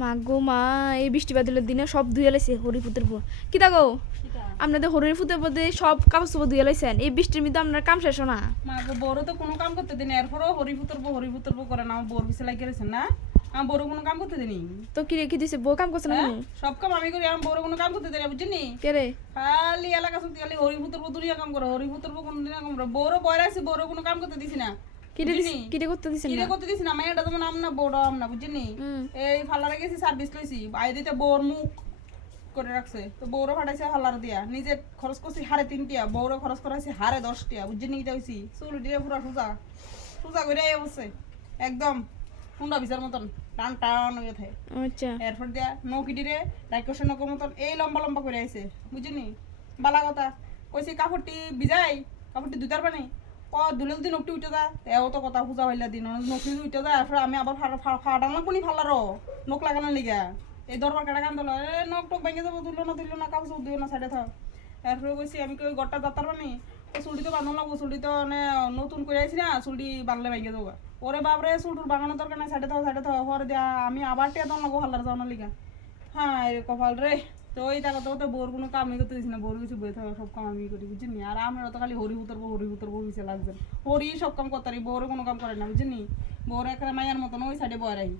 মা গো মা, এই বৃষ্টি বাদলের দিনে সব ধুয়ে লাইছে হরিপুতের বউ। কি তা গো, আপনাদের হরির ফুতের মধ্যে সব কাপড় চোপড় ধুয়ে লাইছেন, এই বৃষ্টির মধ্যে আপনার কাম শেষ না? মা গো, বড় তো কোনো কাম করতে দিন, এরপরও হরিপুতর বউ করে না, আমার বউর পিছে লাগিয়ে রয়েছেন না। আমার বড় কোনো কাম করতে দিনি। তো কি রেখে দিছে, বউ কাম করছে না? সব কাম আমি করি, আমার বড় কোনো কাম করতে দিনি, বুঝছিনি? কে রে? খালি এলাকা শুনতে খালি হরিপুতর বউ দুনিয়া কাম করে, হরিপুতর বউ কোনো দিন কাম করে। বড় বয়রা আছে, বড় কোনো কাম করতে দিছি না। কিরে করতে দিছেন কিরে না? করতে দিছি না, মাইয়াটা যেমন আমনা বড় আমনা, বুঝছিনি? এই ফালারে গেছি সার্ভিস লইছি, বাইরেতে বউর মুখ করে রাখছে, তো বউরও ফাটাইছে হালার দিয়া, নিজে খরচ করছি 3.5 বউরও খরচ করাইছি 10.5, বুঝছিনি? কিটা হইছি চুল দিয়ে পুরা সোজা সোজা করে বসছে একদম হুন্ডা ভিসার মতন টান টান হয়ে থাকে। আচ্ছা, এরপর দিয়া নৌকিটিরে রাক্ষসে নৌকোর মতন এই লম্বা লম্বা করে আইছে, বুঝছিনি? বালা কথা কইছি কাপড়টি ভিজাই, কাপড়টি দুইটার পানি ধুলে যদি নখটি উঠে যায়, এও তো কথা পূজা হইলা দিন নখটি উঠে যায়, এরপর আমি আবার ফাটাম লাগবো নি ফালারও নখ লাগানোর লিগা। এই দরবার কাটা কান দিল, নখ টক ভেঙে যাবো, তুললো না কাপড় দিও না সাইডে থাক। এরপরে কইছি আমি কই গড়টা যাত্রার পানি, ও চুলটি তো বাঁধন লাগবো, চুলটি তো মানে নতুন করে আইছি না, চুলটি বাঁধলে ভেঙে যাবো। ওরে বাবরে চুলটুর বাগানোর দরকার নাই, সাইডে থাও হরে দিয়া আমি আবার টিয়া দন লাগবো হাল্লার যাওয়ার লিগা। হ্যাঁ রে কপাল রে। তো ওই টাকা তো বোর কোনো কামই করতে দিছি না, বোর কিছু বই থাকা সব কাম আমি করি, বুঝছিনি? আর আমরা তো খালি হরিপুতর বউ পিছিয়ে লাগছেন, হরি সব কাম করতে পারি, বউরে কোনো কাম করে না, বুঝছিনি? বউরে একটা মাইয়ার মতন ওই সাইডে বয় রাখি।